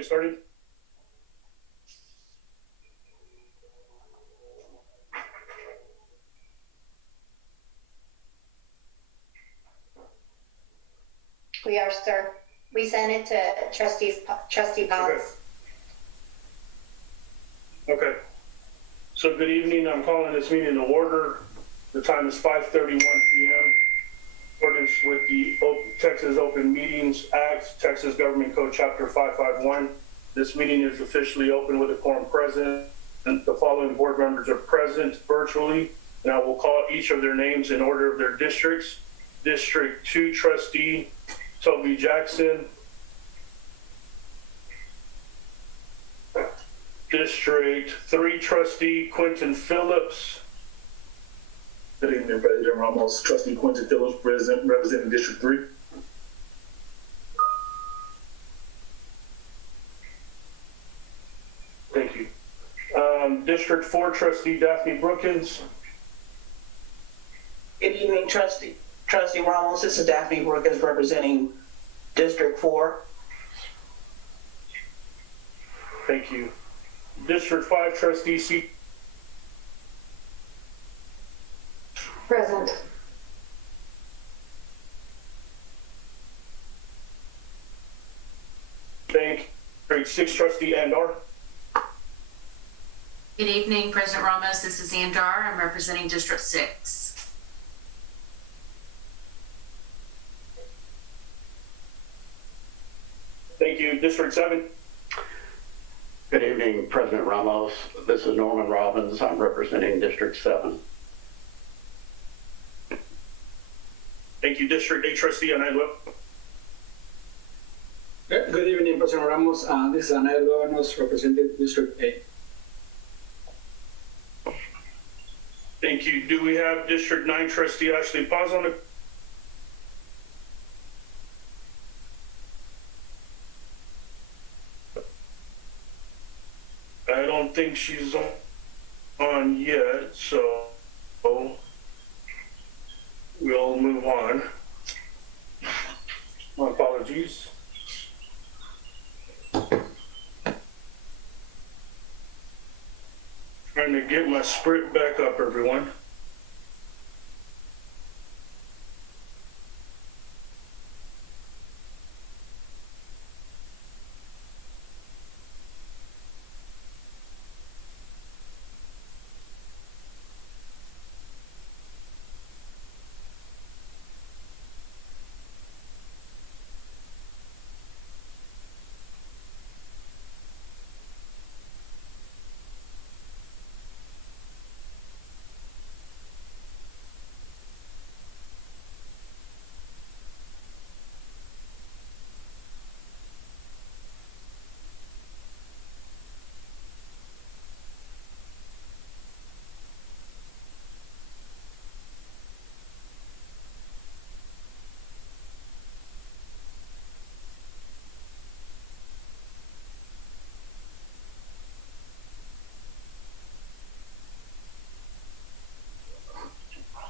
get started? We are, sir. We sent it to Trustee Potts. Okay. So good evening. I'm calling this meeting to order. The time is 5:31 p.m. In accordance with the Texas Open Meetings Act, Texas Government Code Chapter 551. This meeting is officially open with a quorum present, and the following board members are present virtually, and I will call each of their names in order of their districts. District 2 Trustee Toby Jackson. District 3 Trustee Quentin Phillips. Good evening, President Ramos. Trustee Quentin Phillips, representing District 3. Thank you. District 4 Trustee Daphne Brookins. Good evening, Trustee Ramos. This is Daphne Brookins representing District 4. Thank you. District 5 Trustee C. Present. Thank you. District 6 Trustee Andar. Good evening, President Ramos. This is Andar. I'm representing District 6. Thank you. District 7. Good evening, President Ramos. This is Norman Robbins. I'm representing District 7. Thank you. District 8 Trustee Anailo. Good evening, President Ramos. This is Anael Governos, representing District 8. Thank you. Do we have District 9 Trustee Ashley Paz on the? I don't think she's on yet, so we'll move on. My apologies. Trying to get my script back up, everyone.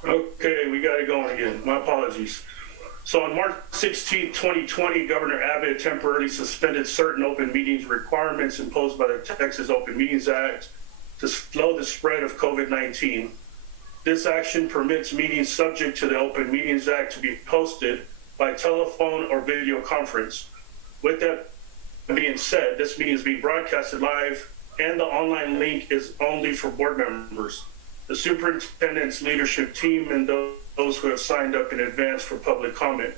Okay, we got it going again. My apologies. So on March 16, 2020, Governor Abbott temporarily suspended certain open meetings requirements imposed by the Texas Open Meetings Act to slow the spread of COVID-19. This action permits meetings subject to the Open Meetings Act to be posted by telephone or video conference. With that being said, this meeting is being broadcasted live and the online link is only for board members, the superintendent's leadership team, and those who have signed up in advance for public comment.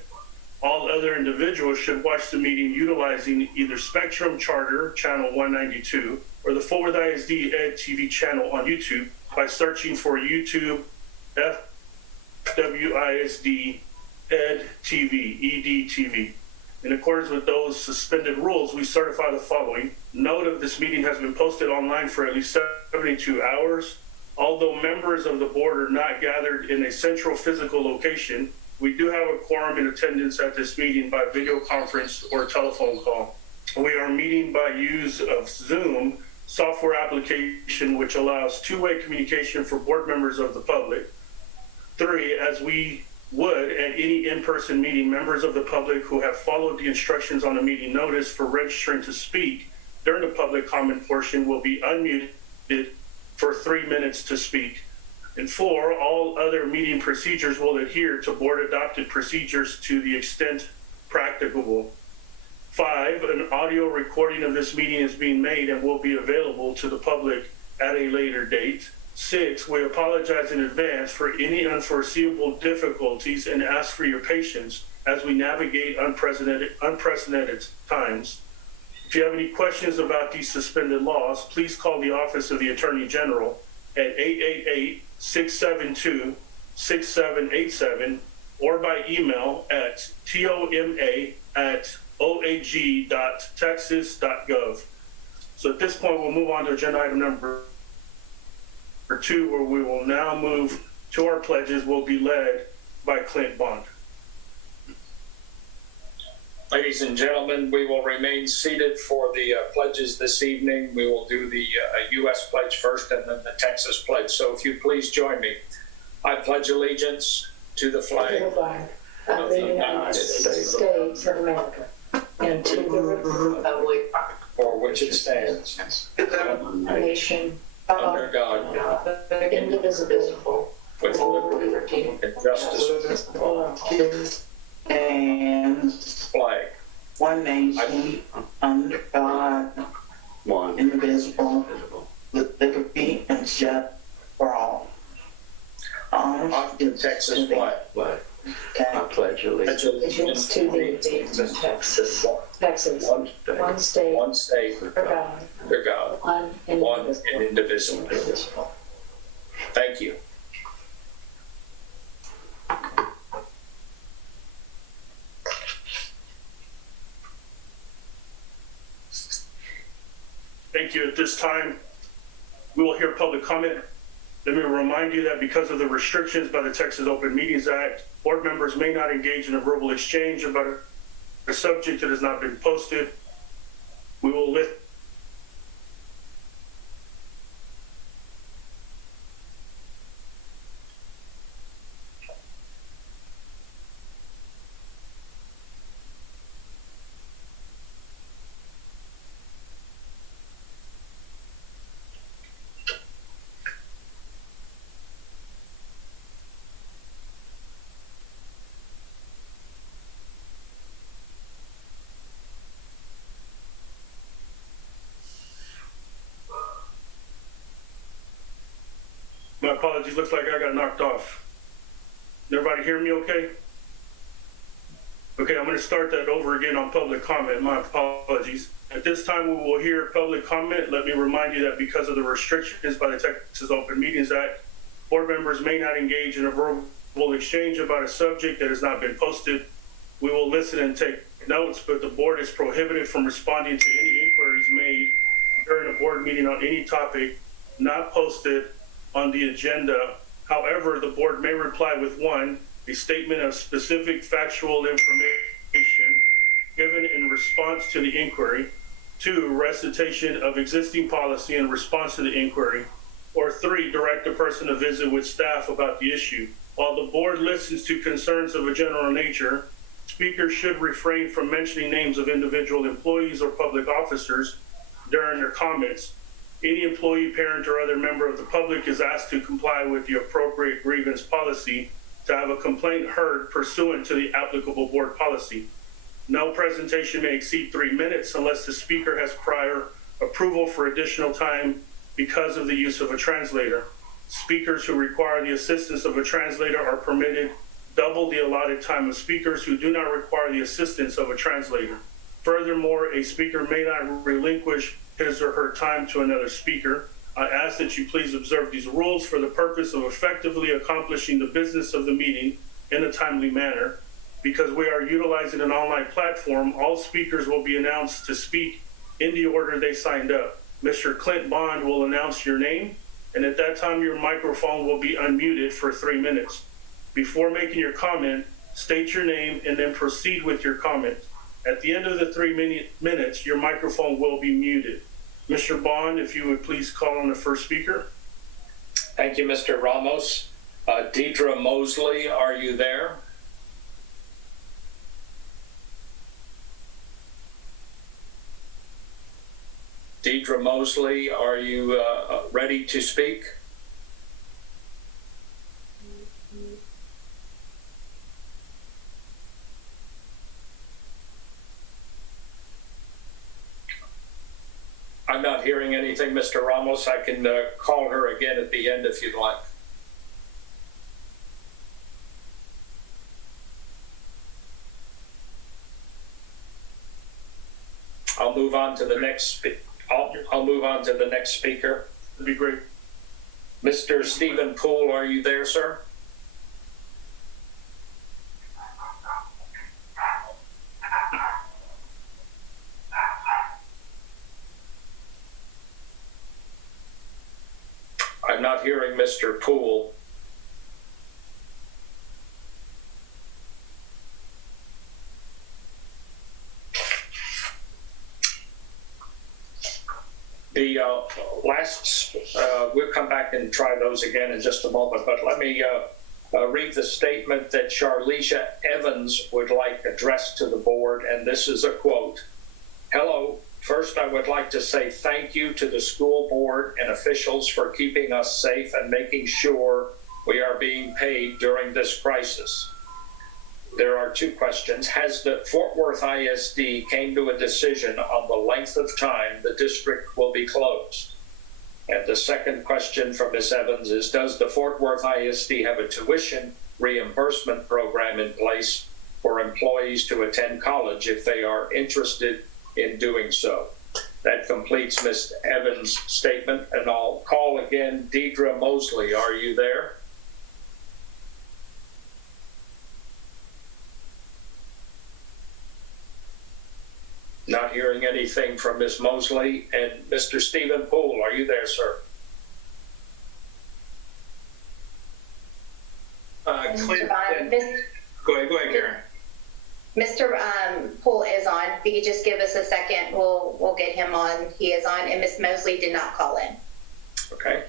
All other individuals should watch the meeting utilizing either Spectrum Charter Channel 192 or the Forward ISD Ed TV channel on YouTube by searching for YouTube FWISD Ed TV, EDTV. In accordance with those suspended rules, we certify the following. Note of this meeting has been posted online for at least 72 hours. Although members of the board are not gathered in a central physical location, we do have a quorum in attendance at this meeting by video conference or telephone call. We are meeting by use of Zoom software application, which allows two-way communication for board members of the public. 3, as we Would, at any in-person meeting, members of the public who have followed the instructions on the meeting notice for registering to speak during the public comment portion will be unmuted for 3 minutes to speak. And 4, all other meeting procedures will adhere to board-adopted procedures to the extent practicable. 5, an audio recording of this meeting is being made and will be available to the public at a later date. 6, we apologize in advance for any unforeseeable difficulties and ask for your patience as we navigate unprecedented times. If you have any questions about these suspended laws, please call the Office of the Attorney General at 888-672-6787 or by email at toma@oag.texas.gov. So at this point, we'll move on to agenda item number 2, where we will now move to our pledges, will be led by Clint Bond. Ladies and gentlemen, we will remain seated for the pledges this evening. We will do the U.S. pledge first and then the Texas pledge. So if you please join me. I pledge allegiance to the flag of the United States of America and to the republic for which it stands, one nation under God, indivisible, with liberty and justice for all. And flag. one nation, under God, One. indivisible, with liberty and justice for all. Off the Texas flag. Flag. Okay. I pledge allegiance Allegiance to the Texas, one state, One state, under God, under God, one one and indivisible. indivisible. Thank you. Thank you. At this time, we will hear public comment. Let me remind you that because of the restrictions by the Texas Open Meetings Act, board members may not engage in a verbal exchange about a subject that has not been posted. We will list My apologies, looks like I got knocked off. Everybody hear me okay? Okay, I'm gonna start that over again on public comment, my apologies. At this time, we will hear public comment. Let me remind you that because of the restrictions by the Texas Open Meetings Act, board members may not engage in a verbal exchange about a subject that has not been posted. We will listen and take notes, but the board is prohibited from responding to any inquiries made during a board meeting on any topic not posted on the agenda. However, the board may reply with 1, a statement of specific factual information given in response to the inquiry, 2, recitation of existing policy in response to the inquiry, or 3, direct a person to visit with staff about the issue. While the board listens to concerns of a general nature, speakers should refrain from mentioning names of individual employees or public officers during their comments. Any employee, parent, or other member of the public is asked to comply with the appropriate grievance policy to have a complaint heard pursuant to the applicable board policy. No presentation may exceed 3 minutes unless the speaker has prior approval for additional time because of the use of a translator. Speakers who require the assistance of a translator are permitted double the allotted time of speakers who do not require the assistance of a translator. Furthermore, a speaker may not relinquish his or her time to another speaker. I ask that you please observe these rules for the purpose of effectively accomplishing the business of the meeting in a timely manner. Because we are utilizing an online platform, all speakers will be announced to speak in the order they signed up. Mr. Clint Bond will announce your name, and at that time your microphone will be unmuted for 3 minutes. Before making your comment, state your name and then proceed with your comment. At the end of the 3 minutes, your microphone will be muted. Mr. Bond, if you would please call on the first speaker. Thank you, Mr. Ramos. Deidre Mosley, are you there? Deidre Mosley, are you ready to speak? I'm not hearing anything, Mr. Ramos. I can call her again at the end if you'd like. I'll move on to the next. I'll move on to the next speaker. That'd be great. Mr. Stephen Poole, are you there, sir? I'm not hearing Mr. Poole. The we'll come back and try those again in just a moment, but let me read the statement that Charlesia Evans would like addressed to the board, and this is a quote. Hello, first I would like to say thank you to the school board and officials for keeping us safe and making sure we are being paid during this crisis. There are two questions. Has the Fort Worth ISD came to a decision on the length of time the district will be closed? And the second question from Ms. Evans is, does the Fort Worth ISD have a tuition reimbursement program in place for employees to attend college if they are interested in doing so? That completes Ms. Evans' statement, and I'll call again Deidre Mosley. Are you there? Not hearing anything from Ms. Mosley. And Mr. Stephen Poole, are you there, sir? Go ahead, Karen. Mr. Poole is on. If you could just give us a second, we'll get him on. He is on, and Ms. Mosley did not call in. Okay.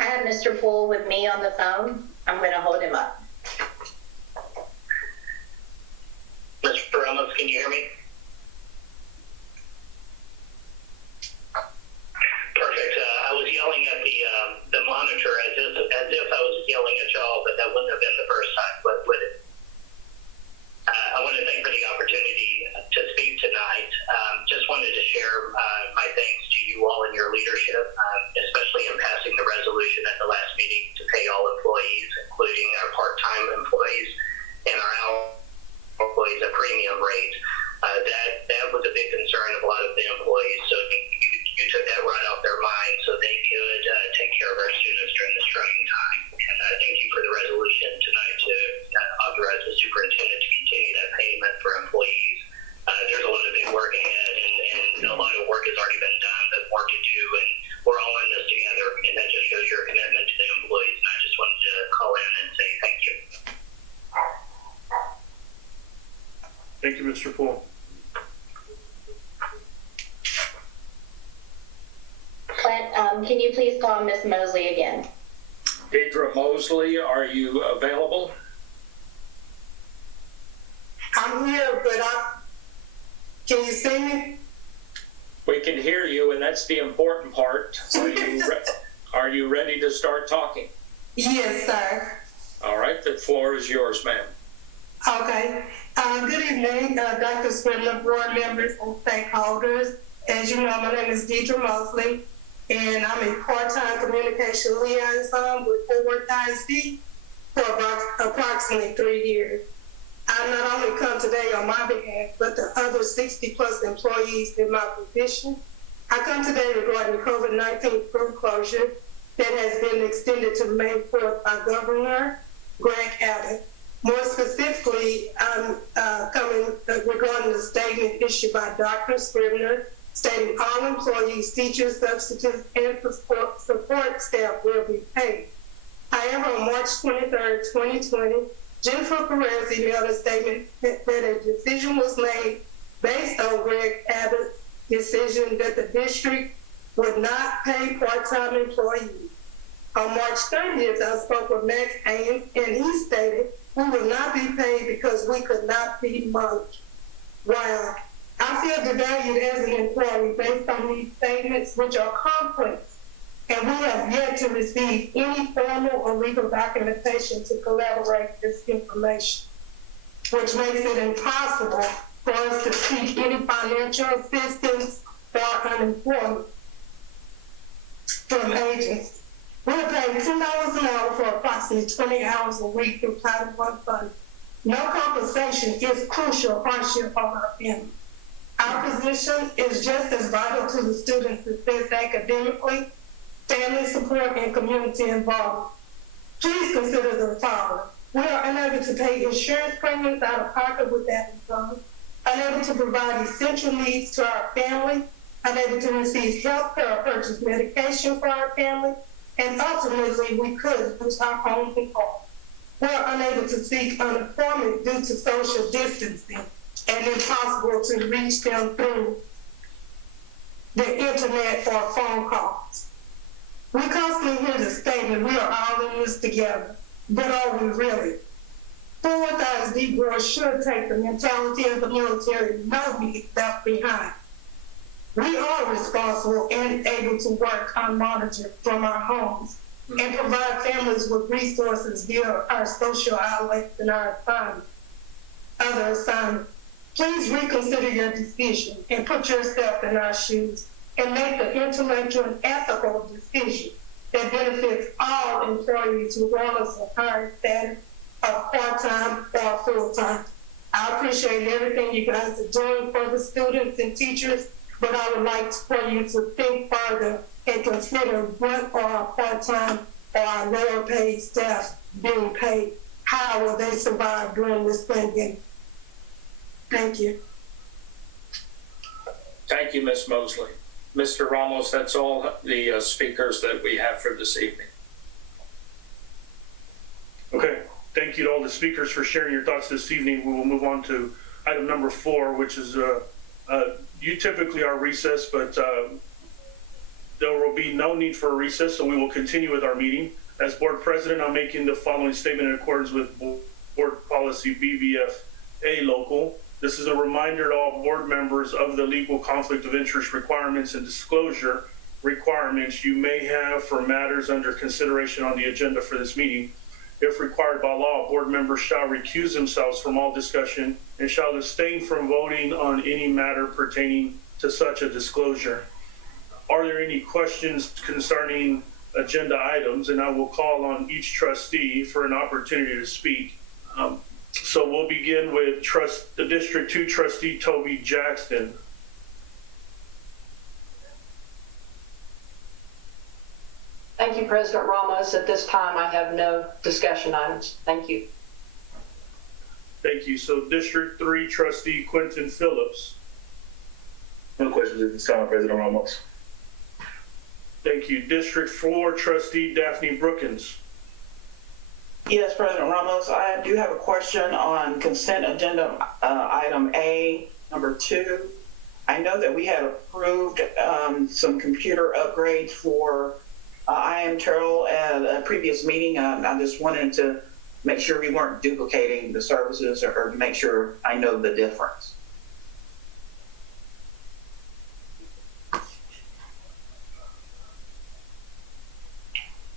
I have Mr. Poole with me on the phone. I'm going to hold him up. Mr. Ramos, can you hear me? Perfect. I was yelling at the monitor as if I was yelling at y'all, but that wouldn't have been the first time. But would it? I want to thank for the opportunity to speak tonight. Just wanted to share my thanks to you all and your leadership, especially in passing the resolution at the last meeting to pay all employees, including our part-time employees and our hour employees, a premium rate. That was a big concern of a lot of the employees. So you took that right off their mind so they could take care of our students during this trying time. And thank you for the resolution tonight to authorize the superintendent to continue that payment for employees. There's a lot of big work ahead, and a lot of work has already been done, but more to do, and we're all in this together, and that just shows your commitment to the employees. And I just wanted to call in and say thank you. Thank you, Mr. Poole. Can you please call Ms. Mosley again? Deidre Mosley, are you available? I'm here, but can you see me? We can hear you, and that's the important part. Are you ready to start talking? Yes, sir. All right, the floor is yours, ma'am. Okay. Good evening, Dr. Scrivener, board members, and stakeholders. As you know, my name is Deidre Mosley, and I'm a part-time communication liaison with Fort ISD for approximately 3 years. I not only come today on my behalf, but the other 60-plus employees in my position. I come today regarding the COVID-19 school closure that has been extended to May 4th by Governor Greg Abbott. More specifically, I'm coming regarding the statement issued by Dr. Scrivener stating all employees, teachers, substitutes, and support staff will be paid. However, on March 23rd, 2020, Jennifer Perez emailed a statement that a decision was made based on Greg Abbott's decision that the district would not pay part-time employees. On March 30th, I spoke with Max Ames, and he stated we would not be paid because we could not be merged. Wow. I feel devalued as an employee based on these statements, which are complex, and we have yet to receive any formal or legal documentation to collaborate this information, which makes it impossible for us to seek any financial assistance or unemployment from agents. We're paid $2 an hour for approximately 20 hours a week through Title I funding. No compensation is crucial hardship on our family. Our position is just as vital to the students' success academically, family support, and community involvement. Please consider the following. We are unable to pay insurance premiums out of pocket with that income, unable to provide essential needs to our family, unable to receive health care or purchase medication for our family, and ultimately we could lose our homes and cars. We are unable to seek unemployment due to social distancing and impossible to reach them through the internet or phone calls. We constantly hear the statement, we are all in this together, but are we really? Fort ISD board should take the mentality of the military, no be left behind. We are responsible and able to work unmonitored from our homes and provide families with resources via our social outlets and our other assignments. Please reconsider your decision and put yourself in our shoes and make the intellectual and ethical decision that benefits all employees regardless of hiring status of part-time or full-time. I appreciate everything you guys are doing for the students and teachers, but I would like for you to think further and consider what are our part-time or our lower paid staff being paid. How will they survive during this pandemic? Thank you. Thank you, Ms. Mosley. Mr. Ramos, that's all the speakers that we have for this evening. Okay, thank you to all the speakers for sharing your thoughts this evening. We will move on to item number 4, which is you typically are recessed, but there will be no need for a recess, so we will continue with our meeting. As board president, I'm making the following statement in accordance with board policy BVF-A local. This is a reminder to all board members of the legal conflict of interest requirements and disclosure requirements you may have for matters under consideration on the agenda for this meeting. If required by law, board members shall recuse themselves from all discussion and shall abstain from voting on any matter pertaining to such a disclosure. Are there any questions concerning agenda items? And I will call on each trustee for an opportunity to speak. So we'll begin with the District 2 trustee, Toby Jackson. Thank you, President Ramos. At this time, I have no discussion items. Thank you. Thank you. So District 3 trustee, Quentin Phillips. No questions at this time, President Ramos. Thank you. District 4 trustee, Daphne Brookins. Yes, President Ramos, I do have a question on consent agenda item A, number 2. I know that we had approved some computer upgrades for IM Terrell at a previous meeting. I just wanted to make sure we weren't duplicating the services or to make sure I know the difference.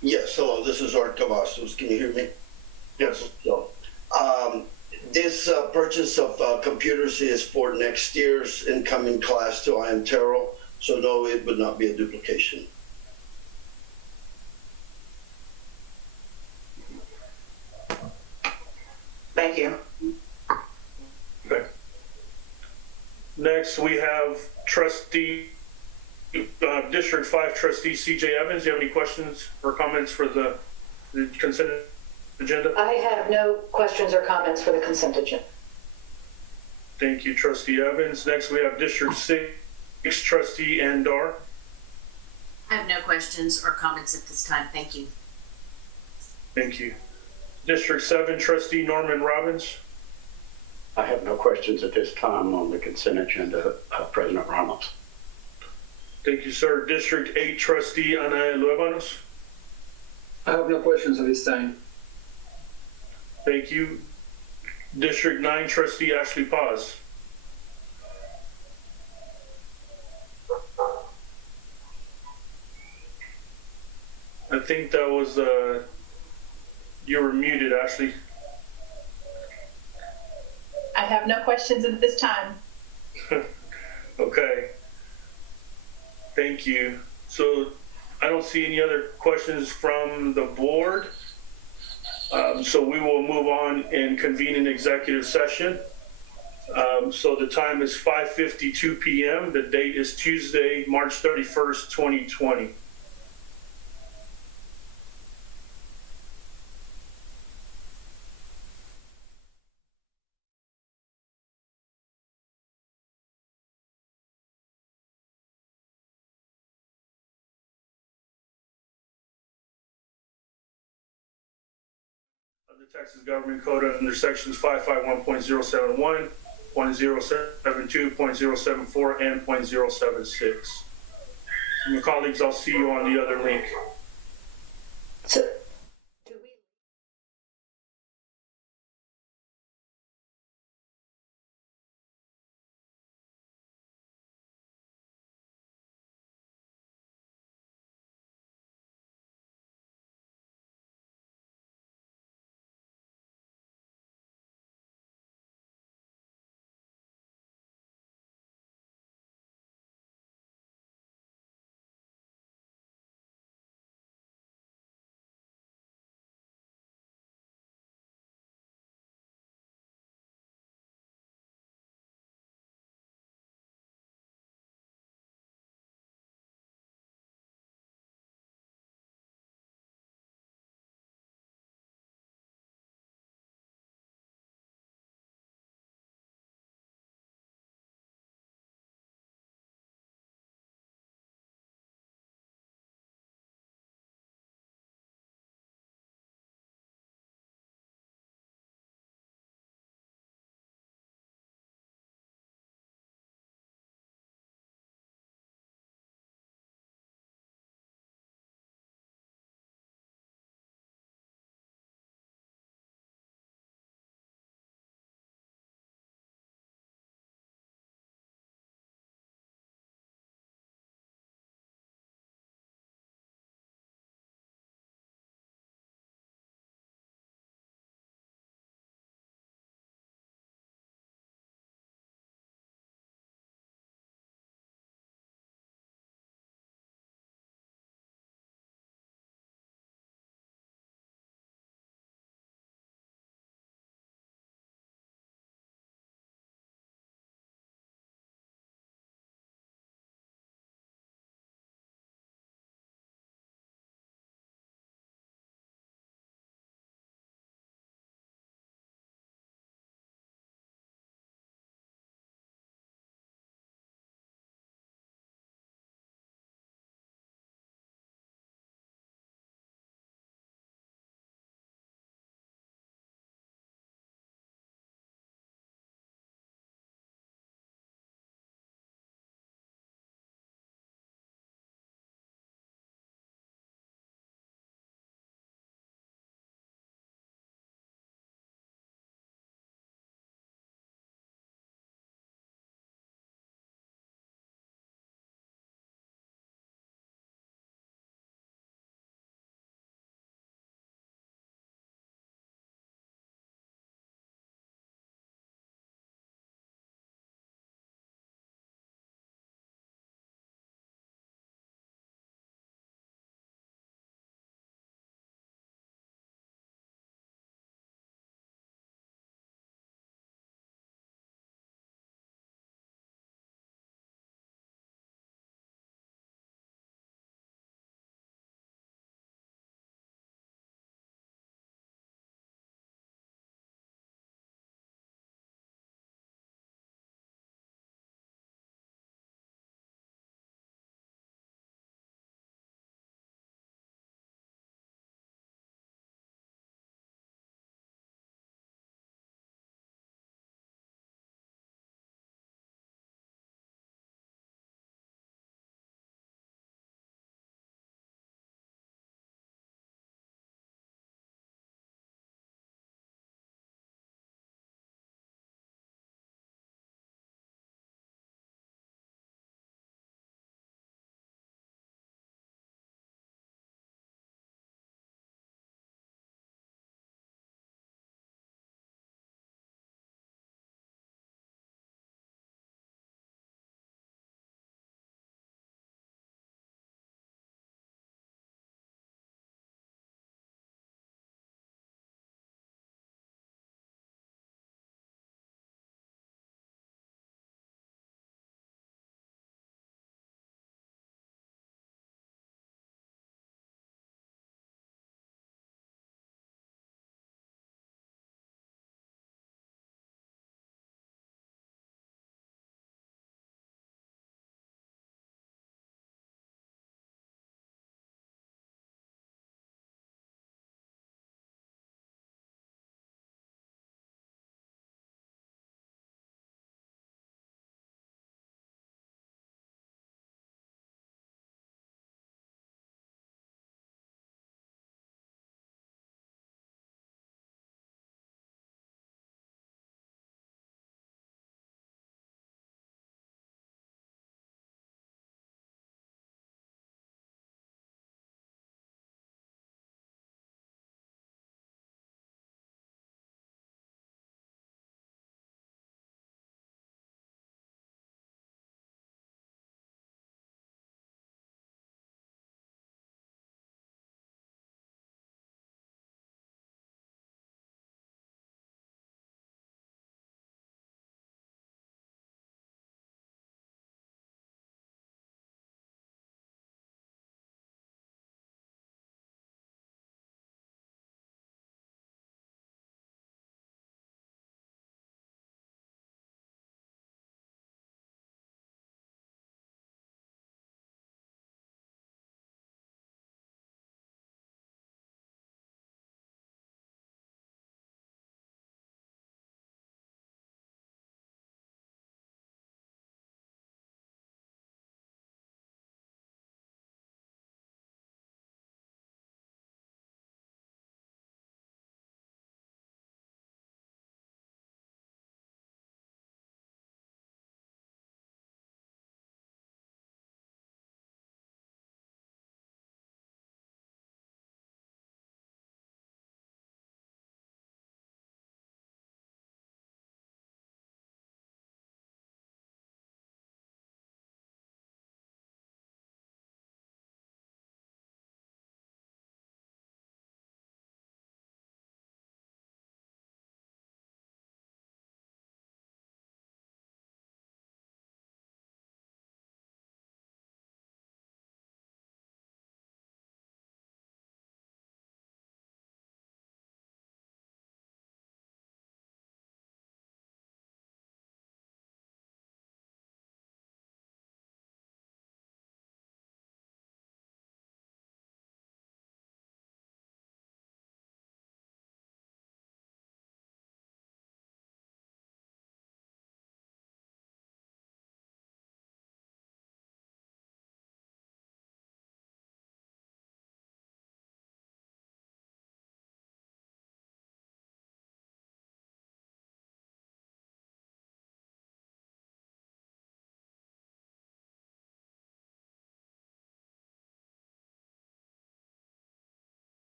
Yes, hello, this is Art Cavazos. Can you hear me? Yes. So, this purchase of computers is for next year's incoming class to IM Terrell, so no, it would not be a duplication. Thank you. Okay. Next, we have trustee, District 5 trustee CJ Evans. Do you have any questions or comments for the consent agenda? I have no questions or comments for the consent agenda. Thank you, trustee Evans. Next, we have District 6 trustee Andar. I have no questions or comments at this time. Thank you. Thank you. District 7 trustee Norman Robbins. I have no questions at this time on the consent agenda, President Ramos. Thank you, sir. District 8 trustee Ana Luevanos. I have no questions at this time. Thank you. District 9 trustee Ashley Paz. I think that was, you were muted, Ashley. I have no questions at this time. Okay. Thank you. So I don't see any other questions from the board. So we will move on and convene an executive session. So the time is 5:52 p.m. The date is Tuesday, March 31st, 2020. The Texas Government Code under sections 551.071, .072, .074, and .076. My colleagues, I'll see you on the other link. So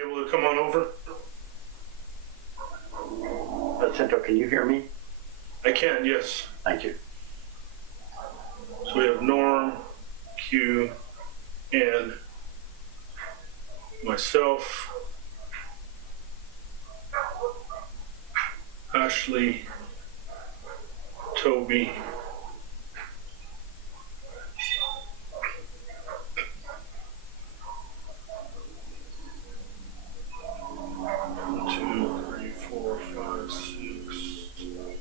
Able to come on over? Jacinto, can you hear me? I can, yes. Thank you. So we have Norm, Q, and myself, Ashley, Toby, two, three, four, five, six, seven.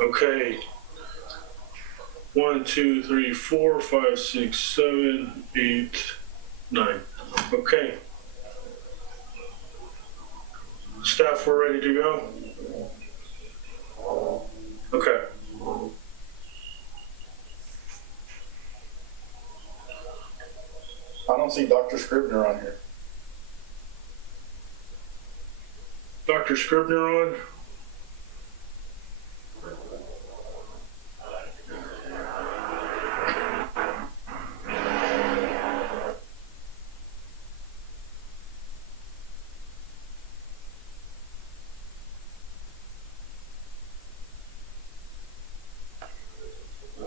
Okay. 1, 2, 3, 4, 5, 6, 7, 8, 9. Okay. Staff, we're ready to go? Okay. I don't see Dr. Scribner on here. Dr. Scribner on?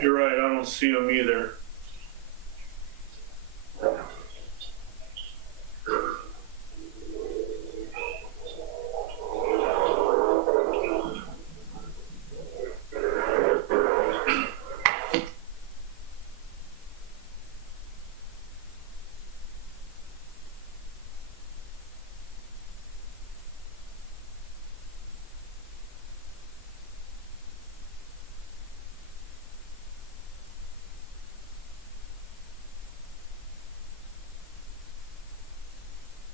You're right, I don't see him either.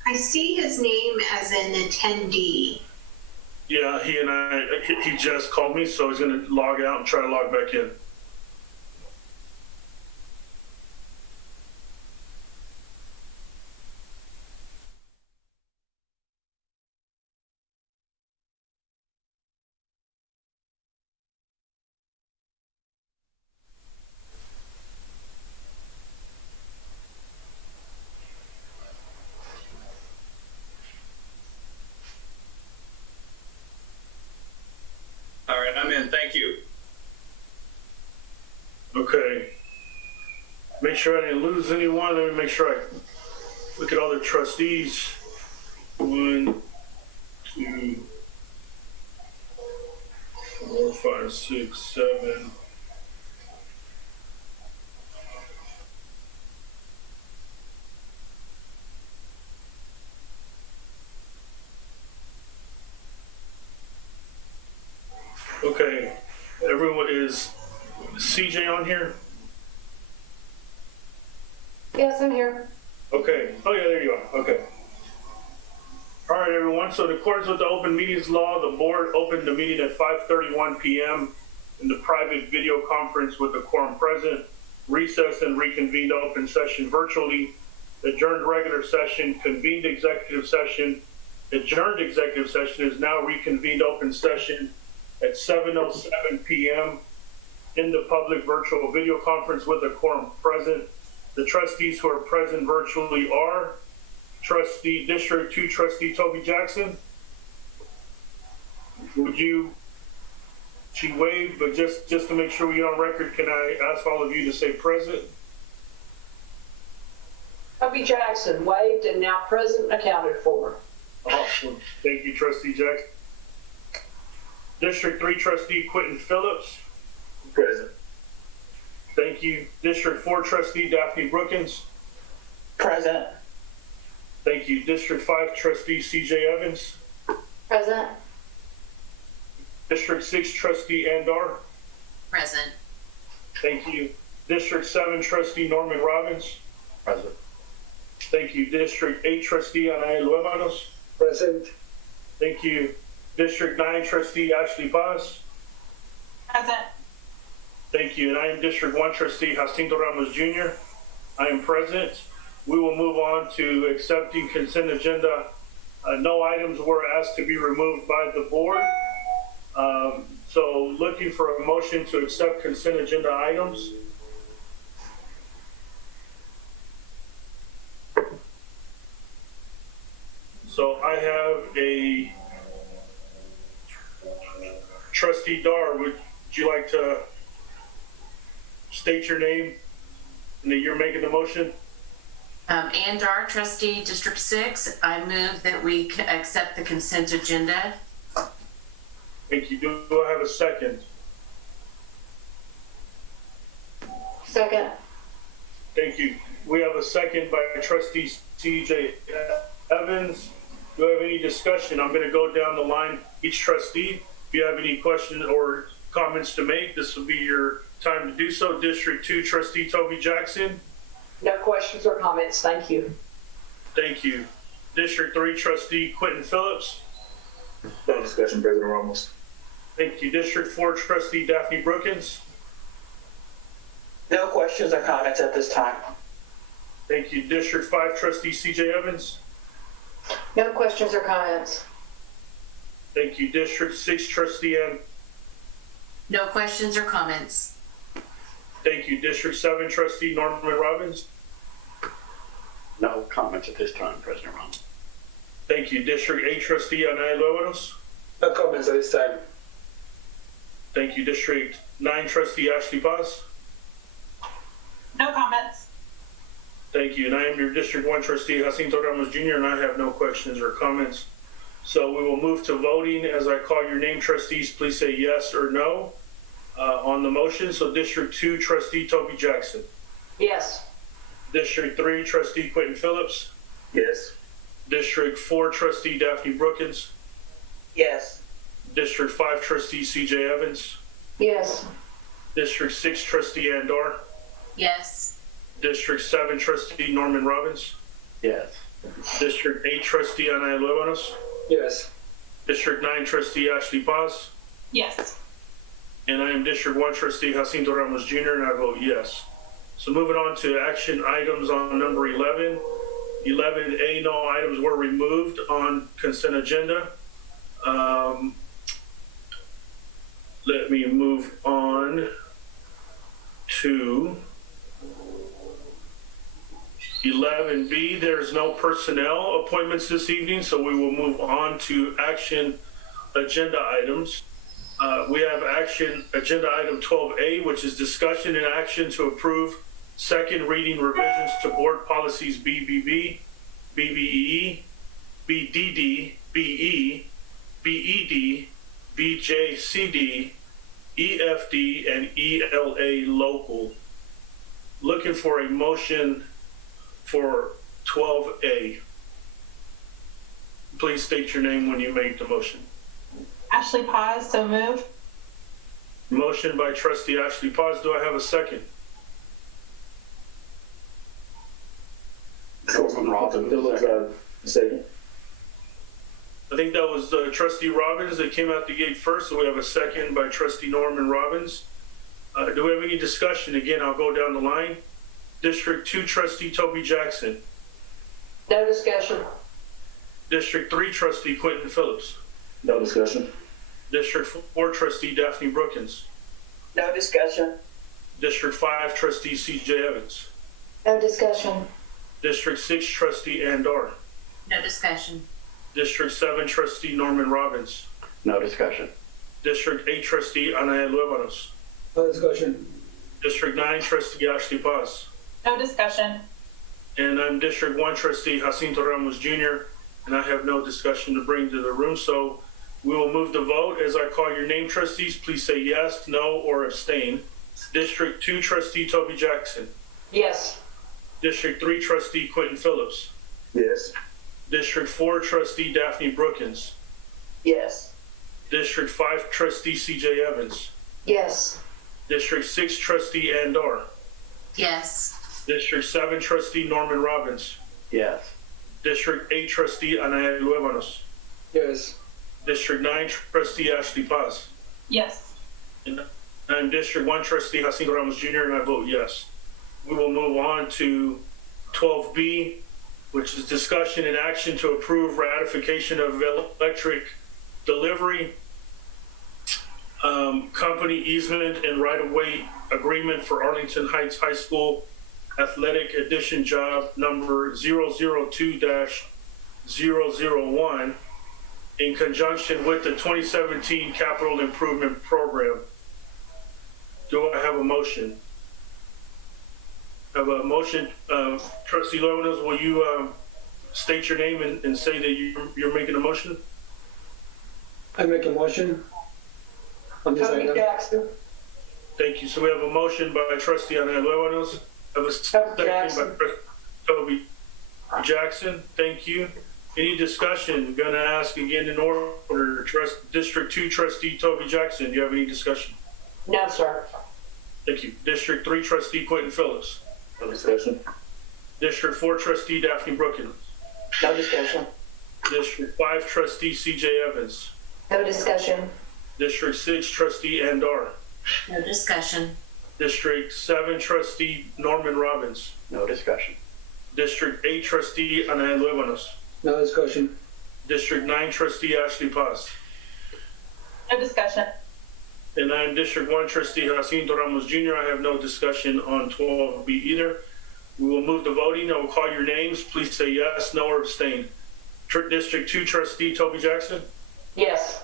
I see his name as an attendee. Yeah, he just called me, so he's gonna log out and try to log back in. All right, I'm in. Thank you. Okay. Make sure I didn't lose anyone. Let me make sure I look at all the trustees. 1, 2, 4, 5, 6, 7. Okay. Everyone, is CJ on here? Yes, I'm here. Okay. Oh yeah, there you are. Okay. All right, everyone. So in accordance with the open meetings law, the board opened the meeting at 5:31 p.m. in the private video conference with the quorum present, recessed and reconvened open session virtually. adjourned regular session, convened executive session, adjourned executive session is now reconvened open session at 7:07 p.m. in the public virtual video conference with a quorum present. The trustees who are present virtually are District 2 Trustee Toby Jackson. She waved, but just to make sure we're on record, can I ask all of you to say present? Toby Jackson waived and now present and accounted for. Awesome. Thank you, Trustee Jackson. District 3 Trustee Quentin Phillips. Present. Thank you. District 4 Trustee Daphne Brookins. Present. Thank you. District 5 Trustee CJ Evans. Present. District 6 Trustee Andar. Present. Thank you. District 7 Trustee Norman Robbins. Present. Thank you. District 8 Trustee Anael Luevanos. Present. Thank you. District 9 Trustee Ashley Paz. Present. Thank you. And I am District 1 Trustee Jacinto Ramos Jr. I am present. We will move on to accepting consent agenda. No items were asked to be removed by the board. So looking for a motion to accept consent agenda items. So I have a Trustee Dar, would you like to state your name and that you're making the motion? Andar, Trustee, District 6. I move that we accept the consent agenda. Thank you. Do I have a second? Second. Thank you. We have a second by Trustee CJ Evans. Do I have any discussion? I'm going to go down the line. Each trustee, if you have any questions or comments to make, this will be your time to do so. District 2 Trustee Toby Jackson. No questions or comments. Thank you. Thank you. District 3 Trustee Quentin Phillips. No discussion, President Ramos. Thank you. District 4 Trustee Daphne Brookins. No questions or comments at this time. Thank you. District 5 Trustee CJ Evans. No questions or comments. Thank you. District 6 Trustee Ann. No questions or comments. Thank you. District 7 Trustee Norman Robbins. No comments at this time, President Ramos. Thank you. District 8 Trustee Anael Luevanos. No comments at this time. Thank you. District 9 Trustee Ashley Paz. No comments. Thank you. And I am your District 1 Trustee Jacinto Ramos Jr. and I have no questions or comments. So we will move to voting. As I call your name, trustees, please say yes or no on the motion. So District 2 Trustee Toby Jackson. Yes. District 3 Trustee Quentin Phillips. Yes. District 4 Trustee Daphne Brookins. Yes. District 5 Trustee CJ Evans. Yes. District 6 Trustee Andar. Yes. District 7 Trustee Norman Robbins. Yes. District 8 Trustee Anael Luevanos. Yes. District 9 Trustee Ashley Paz. Yes. And I am District 1 Trustee Jacinto Ramos Jr. and I vote yes. So moving on to action items on number 11. 11A, no items were removed on consent agenda. Let me move on to 11B. There's no personnel appointments this evening, so we will move on to action agenda items. We have action agenda item 12A, which is discussion and action to approve second reading revisions to board policies BBB, BBE, BDD, BE, BED, BJCD, EFD, and ELA local. Looking for a motion for 12A. Please state your name when you make the motion. Ashley Paz, so moved. Motion by Trustee Ashley Paz. Do I have a second? Norman Robbins, Second. I think that was Trustee Robbins that came out the gate first, so we have a second by Trustee Norman Robbins. Do we have any discussion? Again, I'll go down the line. District 2 Trustee Toby Jackson. No discussion. District 3 trustee Quentin Phillips. No discussion. District 4 trustee Daphne Brookins. No discussion. District 5 trustee CJ Evans. No discussion. District 6 trustee Ann Dar. No discussion. District 7 trustee Norman Robbins. No discussion. District 8 trustee Anael Luevanos. No discussion. District 9 trustee Ashley Paz. No discussion. And I'm District 1 trustee Jacinto Ramos Jr., and I have no discussion to bring to the room, so we will move to vote. As I call your name, trustees, please say yes, no, or abstain. District 2 trustee Toby Jackson. Yes. District 3 trustee Quentin Phillips. Yes. District 4 trustee Daphne Brookins. Yes. District 5 trustee CJ Evans. Yes. District 6 trustee Ann Dar. Yes. District 7 trustee Norman Robbins. Yes. District 8 trustee Anael Luevanos. Yes. District 9 trustee Ashley Paz. Yes. And I'm District 1 trustee Jacinto Ramos Jr., and I vote yes. We will move on to 12B, which is discussion and action to approve ratification of electric delivery company easement and right-of-way agreement for Arlington Heights High School Athletic Addition Job number 002-001 in conjunction with the 2017 Capital Improvement Program. Do I have a motion? Have a motion. Trustee Luevanos, will you state your name and say that you're making a motion? I make a motion on this Toby item. Jackson. Thank you. So we have a motion by trustee Anael Luevanos. Have a second by Jackson. Toby Jackson. Thank you. Any discussion? Going to ask again in order. District 2 trustee Toby Jackson, do you have any discussion? No, sir. Thank you. District 3 trustee Quentin Phillips. No discussion. District 4 trustee Daphne Brookins. No discussion. District 5 trustee CJ Evans. No discussion. District 6 trustee Ann Dar. No discussion. District 7 trustee Norman Robbins. No discussion. District 8 trustee Anael Luevanos. No discussion. District 9 trustee Ashley Paz. No discussion. And I'm District 1 trustee Jacinto Ramos Jr. I have no discussion on 12B either. We will move to voting. I will call your names. Please say yes, no, or abstain. District 2 trustee Toby Jackson. Yes.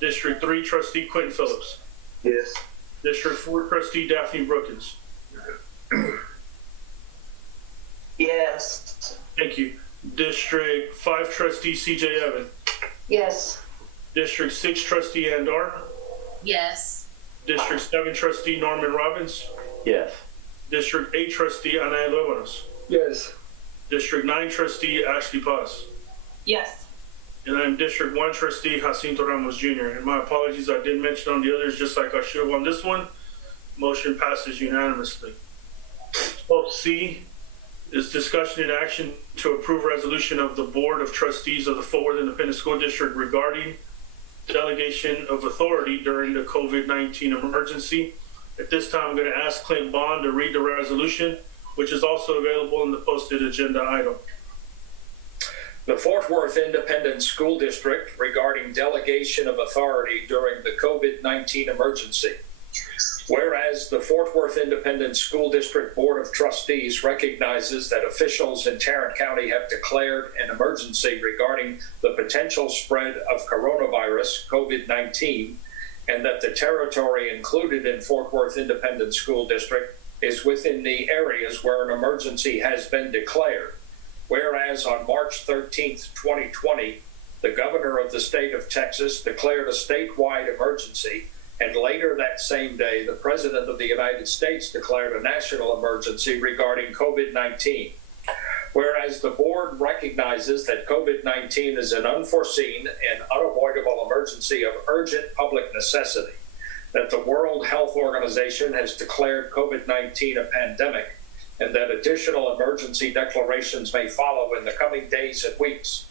District 3 trustee Quentin Phillips. Yes. District 4 trustee Daphne Brookins. Yes. Thank you. District 5 trustee CJ Evans. Yes. District 6 trustee Ann Dar. Yes. District 7 trustee Norman Robbins. Yes. District 8 trustee Anael Luevanos. Yes. District 9 trustee Ashley Paz. Yes. And I'm District 1 trustee Jacinto Ramos Jr. And my apologies, I did mention on the others just like I should have on this one. Motion passes unanimously. 12C is discussion and action to approve resolution of the Board of Trustees of the Fort Worth Independent School District regarding delegation of authority during the COVID-19 emergency. At this time, I'm going to ask Clint Bond to read the resolution, which is also available in the posted agenda item. The Fort Worth Independent School District regarding delegation of authority during the COVID-19 emergency. Whereas the Fort Worth Independent School District Board of Trustees recognizes that officials in Tarrant County have declared an emergency regarding the potential spread of coronavirus, COVID-19, and that the territory included in Fort Worth Independent School District is within the areas where an emergency has been declared. Whereas on March 13th, 2020, the governor of the state of Texas declared a statewide emergency, and later that same day, the President of the United States declared a national emergency regarding COVID-19. Whereas the board recognizes that COVID-19 is an unforeseen and unavoidable emergency of urgent public necessity, that the World Health Organization has declared COVID-19 a pandemic, and that additional emergency declarations may follow in the coming days and weeks.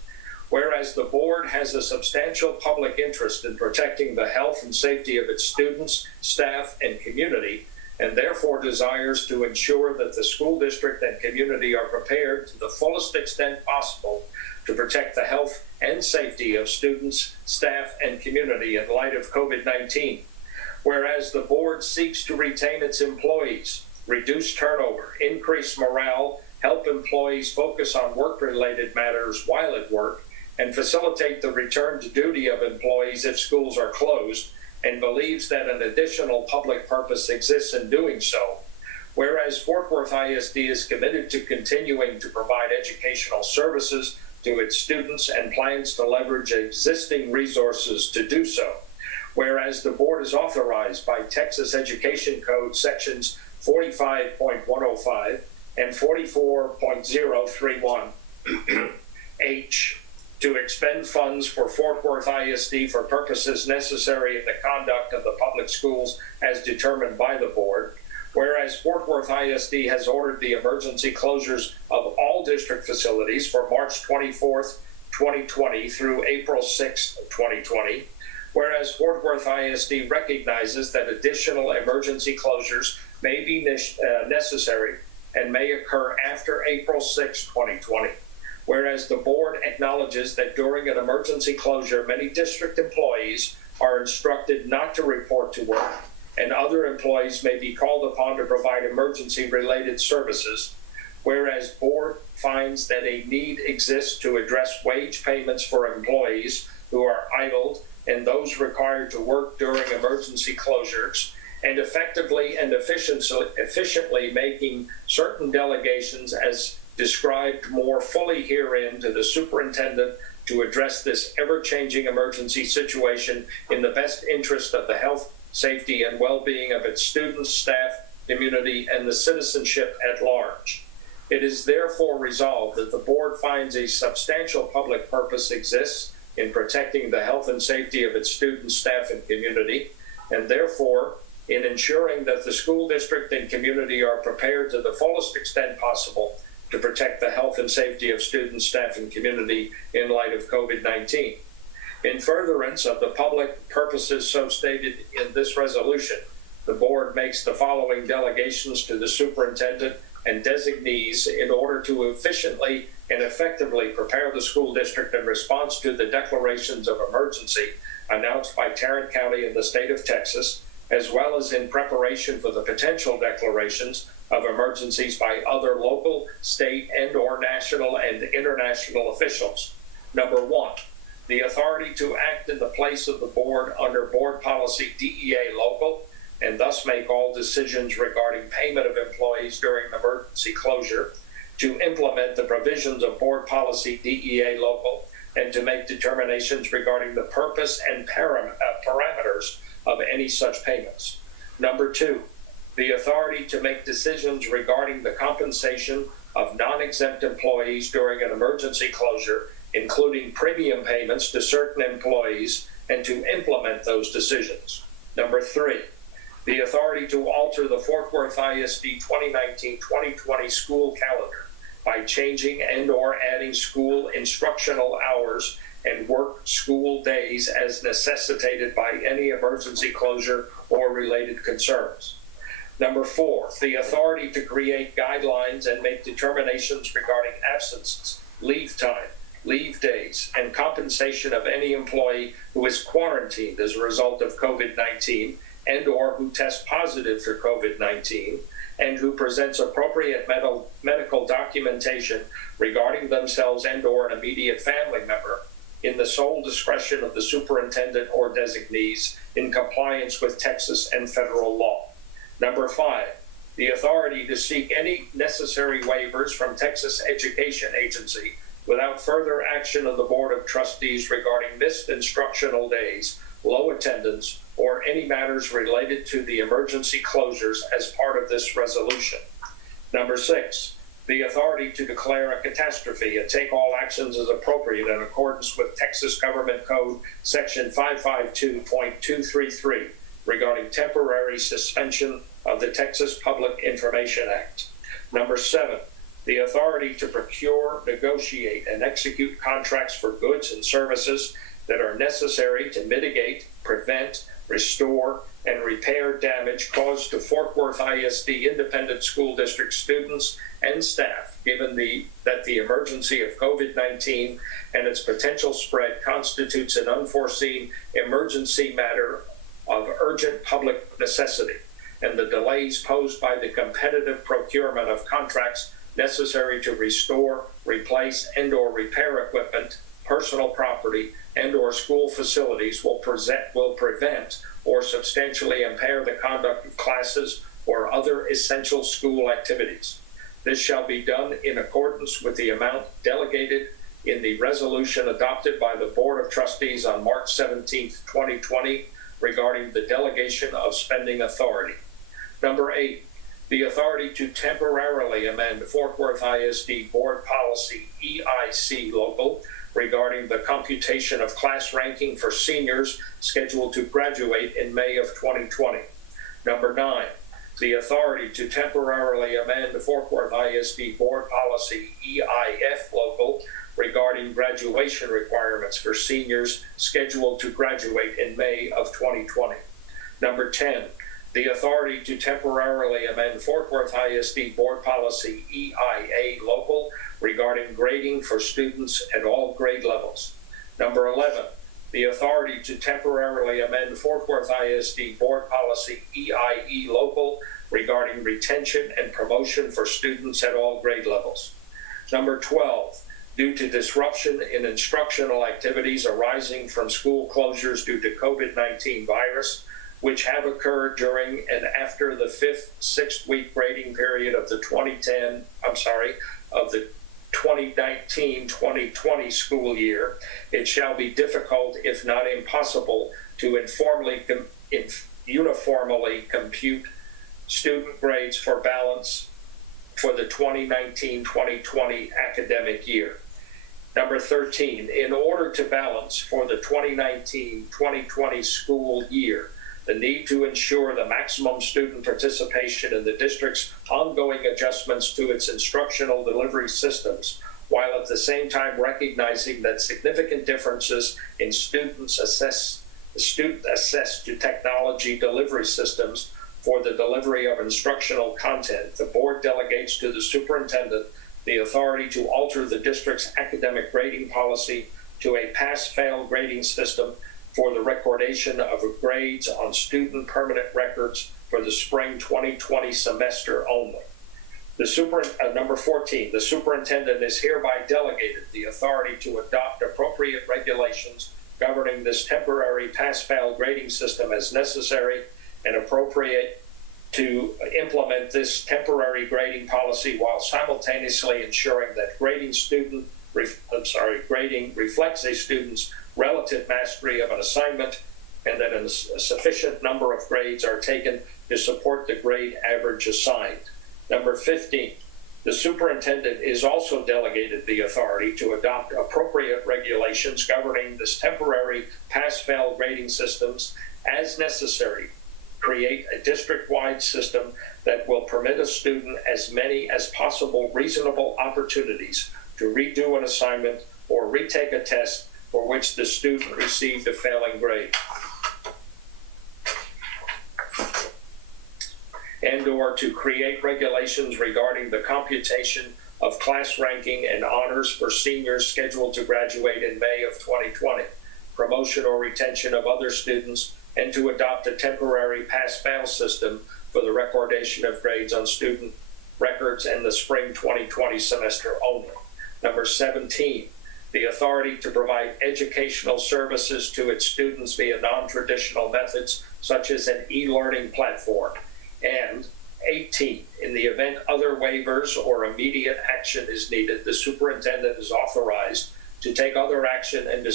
Whereas the board has a substantial public interest in protecting the health and safety of its students, staff, and community, and therefore desires to ensure that the school district and community are prepared to the fullest extent possible to protect the health and safety of students, staff, and community in light of COVID-19. Whereas the board seeks to retain its employees, reduce turnover, increase morale, help employees focus on work-related matters while at work, and facilitate the return to duty of employees if schools are closed, and believes that an additional public purpose exists in doing so. Whereas Fort Worth ISD is committed to continuing to provide educational services to its students and plans to leverage existing resources to do so. Whereas the board is authorized by Texas Education Code sections 45.105 and 44.031 H to expend funds for Fort Worth ISD for purposes necessary in the conduct of the public schools as determined by the board. Whereas Fort Worth ISD has ordered the emergency closures of all district facilities for March 24th, 2020 through April 6th, 2020. Whereas Fort Worth ISD recognizes that additional emergency closures may be necessary and may occur after April 6, 2020. Whereas the board acknowledges that during an emergency closure, many district employees are instructed not to report to work, and other employees may be called upon to provide emergency-related services. Whereas board finds that a need exists to address wage payments for employees who are idled and those required to work during emergency closures, and effectively and efficiently making certain delegations as described more fully herein to the superintendent to address this ever-changing emergency situation in the best interest of the health, safety, and well-being of its students, staff, community, and the citizenship at large. It is therefore resolved that the board finds a substantial public purpose exists in protecting the health and safety of its students, staff, and community, and therefore in ensuring that the school district and community are prepared to the fullest extent possible to protect the health and safety of students, staff, and community in light of COVID-19. In furtherance of the public purposes so stated in this resolution, the board makes the following delegations to the superintendent and designees in order to efficiently and effectively prepare the school district in response to the declarations of emergency announced by Tarrant County and the state of Texas, as well as in preparation for the potential declarations of emergencies by other local, state, and/or national and international officials. Number one, the authority to act in the place of the board under board policy DEA local, and thus make all decisions regarding payment of employees during an emergency closure, to implement the provisions of board policy DEA local, and to make determinations regarding the purpose and parameters of any such payments. Number two, the authority to make decisions regarding the compensation of non-exempt employees during an emergency closure, including premium payments to certain employees, and to implement those decisions. Number three, the authority to alter the Fort Worth ISD 2019-2020 school calendar by changing and/or adding school instructional hours and work school days as necessitated by any emergency closure or related concerns. Number four, the authority to create guidelines and make determinations regarding absences, leave time, leave days, and compensation of any employee who is quarantined as a result of COVID-19 and/or who tests positive for COVID-19 and who presents appropriate medical documentation regarding themselves and/or an immediate family member in the sole discretion of the superintendent or designees in compliance with Texas and federal law. Number five, the authority to seek any necessary waivers from Texas Education Agency without further action of the Board of Trustees regarding missed instructional days, low attendance, or any matters related to the emergency closures as part of this resolution. Number six, the authority to declare a catastrophe and take all actions as appropriate in accordance with Texas Government Code Section 552.233 regarding temporary suspension of the Texas Public Information Act. Number seven, the authority to procure, negotiate, and execute contracts for goods and services that are necessary to mitigate, prevent, restore, and repair damage caused to Fort Worth ISD Independent School District students and staff, given that the emergency of COVID-19 and its potential spread constitutes an unforeseen emergency matter of urgent public necessity, and the delays posed by the competitive procurement of contracts necessary to restore, replace, and/or repair equipment, personal property, and/or school facilities will prevent or substantially impair the conduct of classes or other essential school activities. This shall be done in accordance with the amount delegated in the resolution adopted by the Board of Trustees on March 17, 2020, regarding the delegation of spending authority. Number 8, the authority to temporarily amend Fort Worth ISD Board Policy EIC Local regarding the computation of class ranking for seniors scheduled to graduate in May of 2020. Number 9, the authority to temporarily amend Fort Worth ISD Board Policy EIF Local regarding graduation requirements for seniors scheduled to graduate in May of 2020. Number 10, the authority to temporarily amend Fort Worth ISD Board Policy EIA Local regarding grading for students at all grade levels. Number 11, the authority to temporarily amend Fort Worth ISD Board Policy EIE Local regarding retention and promotion for students at all grade levels. Number 12, due to disruption in instructional activities arising from school closures due to COVID-19 virus, which have occurred during and after the 5th, 6th week grading period of the 2019-2020 school year, it shall be difficult, if not impossible, to uniformly compute student grades for balance for the 2019-2020 academic year. Number 13, in order to balance for the 2019-2020 school year, the need to ensure the maximum student participation in the district's ongoing adjustments to its instructional delivery systems, while at the same time recognizing that significant differences in students assessed to technology delivery systems for the delivery of instructional content, the board delegates to the superintendent the authority to alter the district's academic grading policy to a pass-fail grading system for the recordation of grades on student permanent records for the spring 2020 semester only. Number 14, the superintendent is hereby delegated the authority to adopt appropriate regulations governing this temporary pass-fail grading system as necessary and appropriate to implement this temporary grading policy while simultaneously ensuring that grading reflects a student's relative mastery of an assignment and that a sufficient number of grades are taken to support the grade average assigned. Number 15, the superintendent is also delegated the authority to adopt appropriate regulations governing this temporary pass-fail grading systems as necessary. Create a district-wide system that will permit a student as many as possible reasonable opportunities to redo an assignment or retake a test for which the student received a failing grade, and/or to create regulations regarding the computation of class ranking and honors for seniors scheduled to graduate in May of 2020, promotion or retention of other students, and to adopt a temporary pass-fail system for the recordation of grades on student records in the spring 2020 semester only. Number 17, the authority to provide educational services to its students via non-traditional methods such as an e-learning platform. And 18, in the event other waivers or immediate action is needed, the superintendent is authorized to take other action and to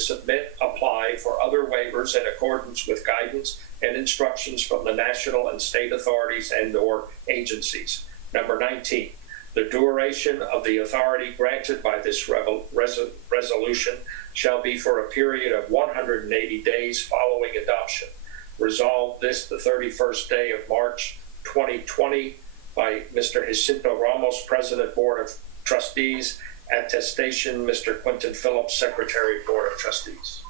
apply for other waivers in accordance with guidance and instructions from the national and state authorities and/or agencies. Number 19, the duration of the authority granted by this resolution shall be for a period of 180 days following adoption. Resolved this the 31st day of March 2020 by Mr. Jacinto Ramos, President, Board of Trustees. Attestation, Mr. Quentin Phillips, Secretary, Board of Trustees.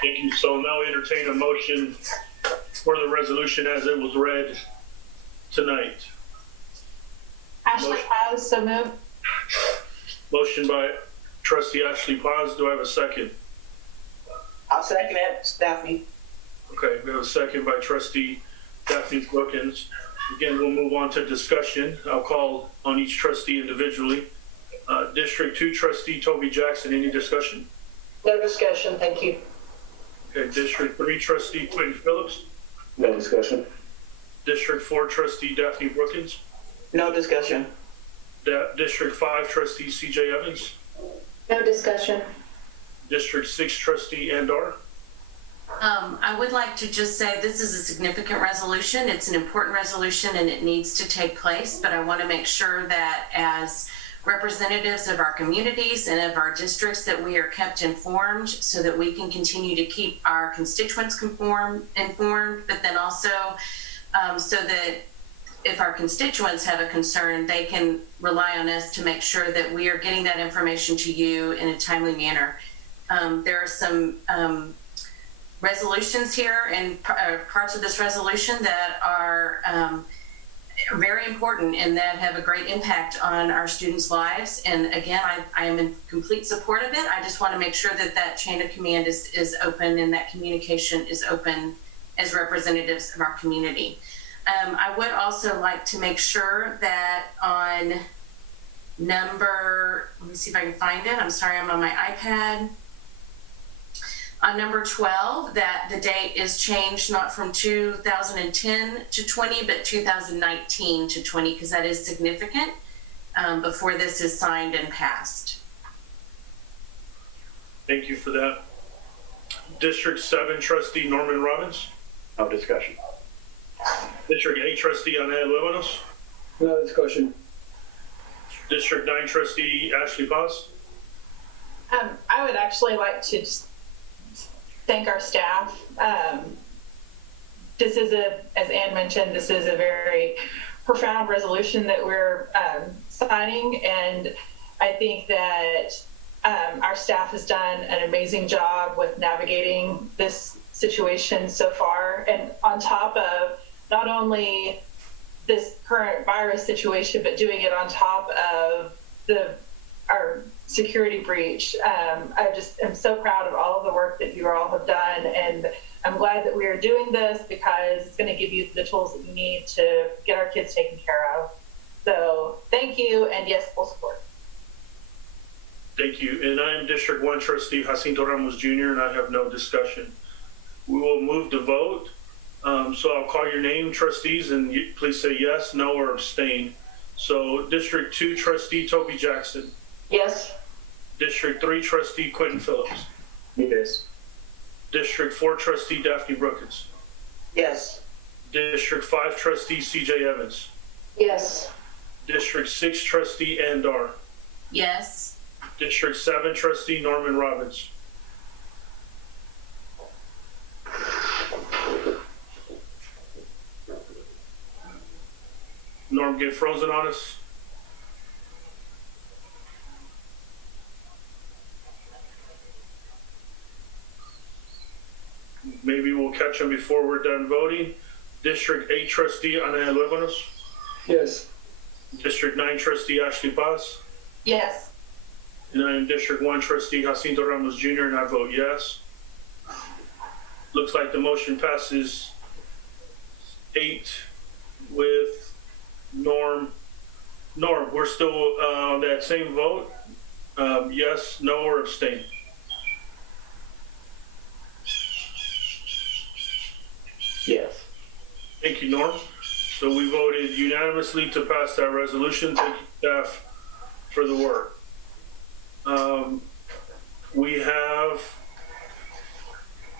Thank you. So now entertain a motion for the resolution as it was read tonight. Ashley Paz, so moved. Motion by trustee Ashley Paz. Do I have a second? I'll second it, Daphne. Okay, we have a second by trustee Daphne Brookins. Again, we'll move on to discussion. I'll call on each trustee individually. District 2 trustee Toby Jackson, any discussion? No discussion, thank you. Okay, District 3 trustee Quentin Phillips. No discussion. District 4 trustee Daphne Brookins. No discussion. District 5 trustee CJ Evans. No discussion. District 6 trustee Andar. I would like to just say this is a significant resolution. It's an important resolution and it needs to take place, but I want to make sure that as representatives of our communities and of our districts that we are kept informed so that we can continue to keep our constituents informed, but then also so that if our constituents have a concern, they can rely on us to make sure that we are getting that information to you in a timely manner. There are some resolutions here and parts of this resolution that are very important and that have a great impact on our students' lives. And again, I am in complete support of it. I just want to make sure that that chain of command is open and that communication is open as representatives of our community. I would also like to make sure that on number, let me see if I can find it. I'm sorry, I'm on my iPad. On number 12, that the date is changed not from 2010 to 20, but 2019 to 20, because that is significant before this is signed and passed. Thank you for that. District 7 trustee Norman Robbins. No discussion. District 8 trustee Anel Luevanos. No discussion. District 9 trustee Ashley Paz. I would actually like to just thank our staff. This is as Ann mentioned, this is a very profound resolution that we're signing, and I think that our staff has done an amazing job with navigating this situation so far, and on top of not only this current virus situation, but doing it on top of our security breach. I just am so proud of all of the work that you all have done, and I'm glad that we are doing this because it's going to give you the tools that you need to get our kids taken care of. So thank you, and yes, full support. Thank you. And I am District 1 trustee Jacinto Ramos Jr., and I have no discussion. We will move to vote. So I'll call your name, trustees, and please say yes, no, or abstain. So District 2 trustee Toby Jackson. Yes. District 3 trustee Quentin Phillips. Yes. District 4 trustee Daphne Brookins. Yes. District 5 trustee CJ Evans. Yes. District 6 trustee Andar. Yes. District 7 trustee Norman Robbins. Norm, get frozen on us. Maybe we'll catch him before we're done voting. District 8 trustee Anel Luevanos. Yes. District 9 trustee Ashley Paz. Yes. And I am District 1 trustee Jacinto Ramos Jr., and I vote yes. Looks like the motion passes 8 with Norm. Norm, we're still on that same vote? Yes, no, or abstain? Yes. Thank you, Norm. So we voted unanimously to pass that resolution. Thank you, staff, for the work. We have,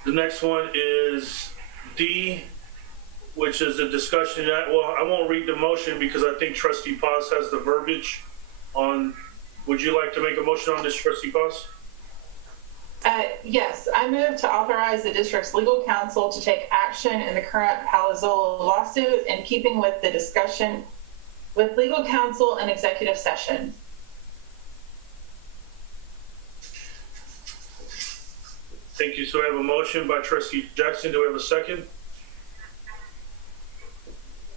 the next one is D, which is a discussion that, well, I won't read the motion because I think trustee Paz has the verbiage on. Would you like to make a motion on this, trustee Paz? Yes, I move to authorize the district's legal counsel to take action in the current Palazzolo lawsuit in keeping with the discussion with legal counsel and executive session. Thank you. So we have a motion by trustee Jackson. Do we have a second?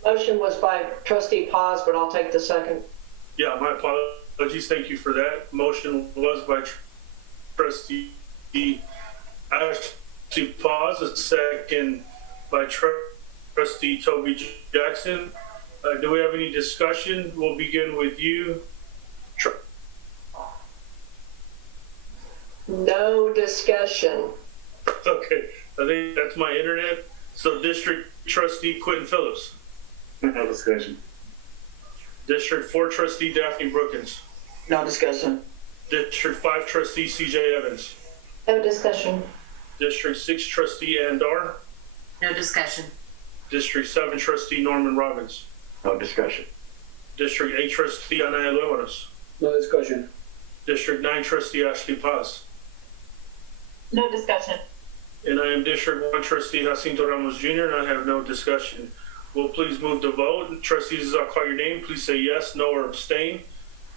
Motion was by trustee Paz, but I'll take the second. Yeah, my apologies. Thank you for that. Motion was by trustee Ashley Paz, a second by trustee Toby Jackson. Do we have any discussion? We'll begin with you. No discussion. Okay, I think that's my internet. So District Trustee Quentin Phillips. No discussion. District 4 Trustee Daphne Brookins. No discussion. District 5 Trustee CJ Evans. No discussion. District 6 Trustee Andar. No discussion. District 7 Trustee Norman Robbins. No discussion. District 8 Trustee Anaya Luevanos. No discussion. District 9 Trustee Ashley Paz. No discussion. And I am District 1 Trustee Jacinto Ramos Jr. and I have no discussion. We'll please move to vote. Trustees, as I'll call your name, please say yes, no, or abstain.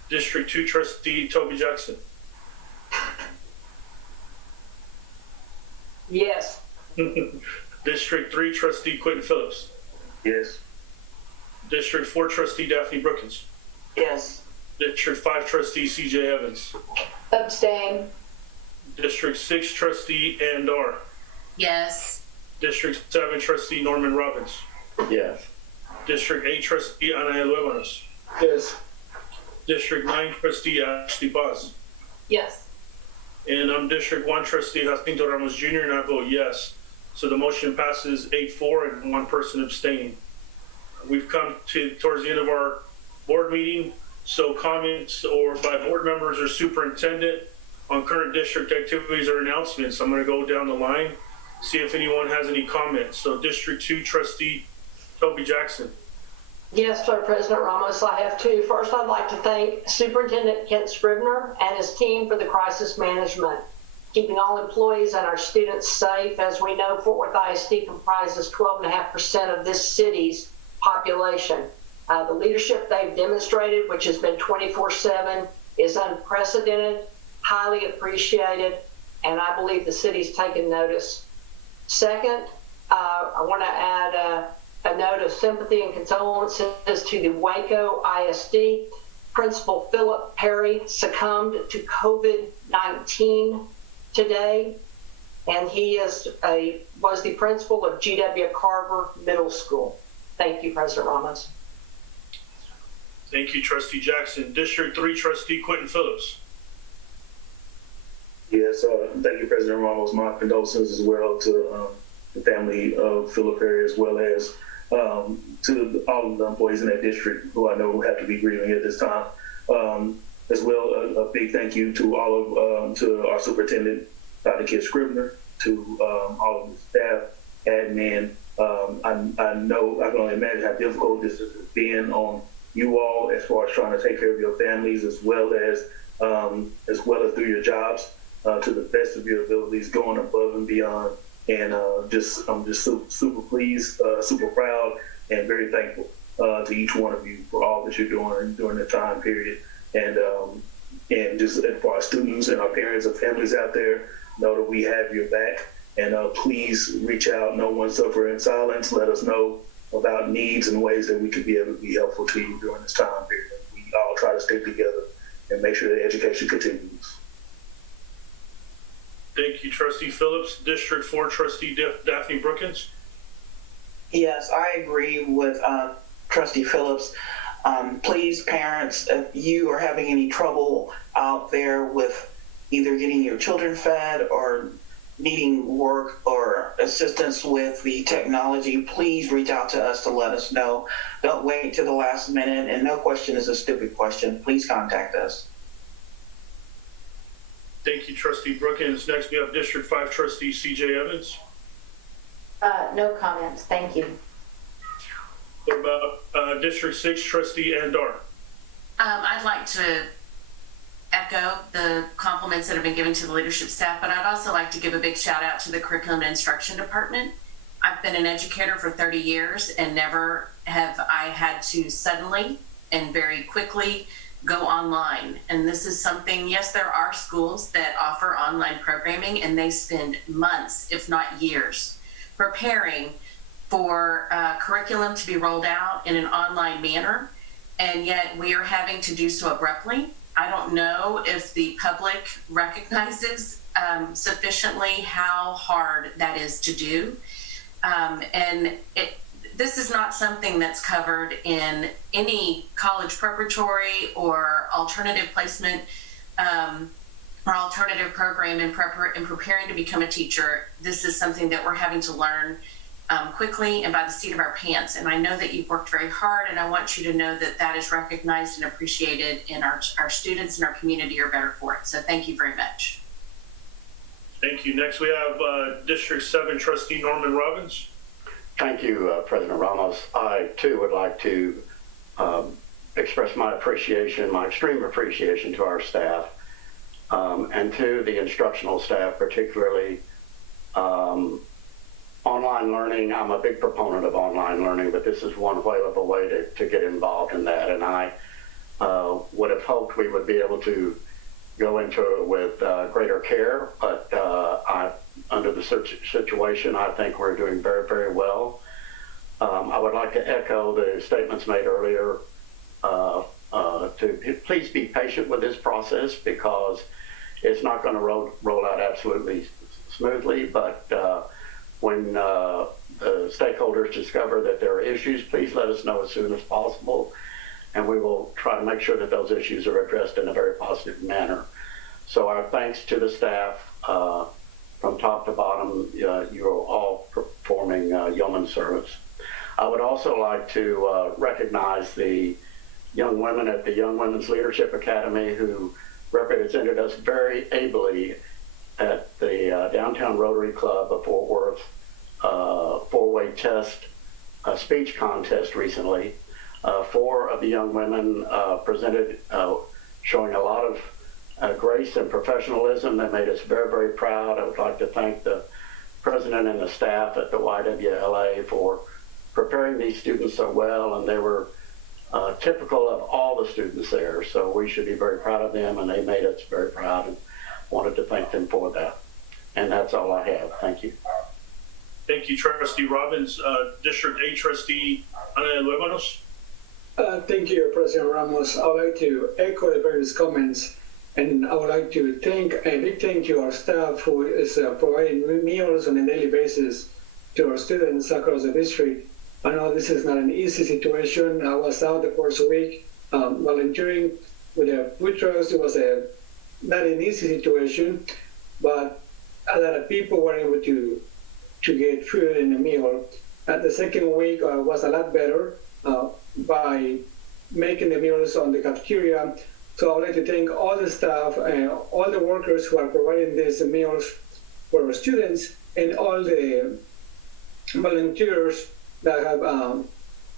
District 2 Trustee Toby Jackson. Yes. District 3 Trustee Quentin Phillips. Yes. District 4 Trustee Daphne Brookins. Yes. District 5 Trustee CJ Evans. Abstain. District 6 Trustee Andar. Yes. District 7 Trustee Norman Robbins. Yes. District 8 Trustee Anaya Luevanos. Yes. District 9 Trustee Ashley Paz. Yes. And I'm District 1 Trustee Jacinto Ramos Jr. and I vote yes. So the motion passes 8-4 and one person abstaining. We've come towards the end of our board meeting. So comments or by board members or superintendent on current district activities or announcements. I'm going to go down the line, see if anyone has any comments. So District 2 Trustee Toby Jackson. Yes, sir, President Ramos, I have two. First, I'd like to thank Superintendent Kent Scribner and his team for the crisis management, keeping all employees and our students safe. As we know, Fort Worth ISD comprises 12.5% of this city's population. The leadership they've demonstrated, which has been 24/7, is unprecedented, highly appreciated, and I believe the city's taken notice. Second, I want to add a note of sympathy and condolences to the Waco ISD. Principal Philip Perry succumbed to COVID-19 today, and he was the principal of G.W. Carver Middle School. Thank you, President Ramos. Thank you, Trustee Jackson. District 3 Trustee Quentin Phillips. Yes, thank you, President Ramos. My condolences as well to the family of Philip Perry, as well as to all of the employees in that district who I know have to be grieving at this time. As well, a big thank you to all of to our superintendent, Dr. Kent Scribner, to all of the staff, admin. I know I can only imagine how difficult this has been on you all as far as trying to take care of your families, as well as through your jobs, to the best of your abilities, going above and beyond. And I'm just super pleased, super proud, and very thankful to each one of you for all that you're doing during the time period. And just for our students and our parents and families out there, know that we have your back. And please reach out. No one suffer in silence. Let us know about needs and ways that we could be able to be helpful to you during this time period. We all try to stick together and make sure that education continues. Thank you, Trustee Phillips. District 4 Trustee Daphne Brookins. Yes, I agree with Trustee Phillips. Please, parents, if you are having any trouble out there with either getting your children fed or needing work or assistance with the technology, please reach out to us to let us know. Don't wait till the last minute, and no question is a stupid question. Please contact us. Thank you, Trustee Brookins. Next, we have District 5 Trustee CJ Evans. No comments, thank you. What about District 6 Trustee Andar? I'd like to echo the compliments that have been given to the leadership staff, but I'd also like to give a big shout out to the Curriculum and Instruction Department. I've been an educator for 30 years and never have I had to suddenly and very quickly go online. And this is something, yes, there are schools that offer online programming, and they spend months, if not years, preparing for curriculum to be rolled out in an online manner, and yet we are having to do so abruptly. I don't know if the public recognizes sufficiently how hard that is to do. This is not something that's covered in any college preparatory or alternative placement or alternative program in preparing to become a teacher. This is something that we're having to learn quickly and by the seat of our pants. And I know that you've worked very hard, and I want you to know that that is recognized and appreciated, and our students and our community are better for it. So thank you very much. Thank you. Next we have District 7 Trustee Norman Robbins. Thank you, President Ramos. I too would like to express my appreciation, my extreme appreciation to our staff and to the instructional staff, particularly online learning. I'm a big proponent of online learning, but this is one whale of a way to get involved in that. And I would have hoped we would be able to go into it with greater care, but under the situation, I think we're doing very, very well. I would like to echo the statements made earlier to please be patient with this process, because it's not going to roll out absolutely smoothly, but when the stakeholders discover that there are issues, please let us know as soon as possible, and we will try to make sure that those issues are addressed in a very positive manner. So our thanks to the staff from top to bottom. You are all performing yeoman service. I would also like to recognize the young women at the Young Women's Leadership Academy who represented us very ably at the Downtown Rotary Club of Fort Worth four-way test speech contest recently. 4 of the young women presented showing a lot of grace and professionalism that made us very, very proud. I would like to thank the president and the staff at the YWLA for preparing these students so well, and they were typical of all the students there, so we should be very proud of them, and they made us very proud, and wanted to thank them for that. And that's all I have. Thank you. Thank you, Trustee Robbins. District 8 Trustee Ana Luevanos. Thank you, President Ramos. I would like to echo the previous comments, and I would like to thank a big thank you to our staff who is providing meals on a daily basis to our students across the district. I know this is not an easy situation. I was out the first week volunteering with the food trucks. It was not an easy situation, but a lot of people were able to get food and a meal. At the second week was a lot better by making the meals on the cafeteria. So I would like to thank all the staff and all the workers who are providing these meals for our students, and all the volunteers that have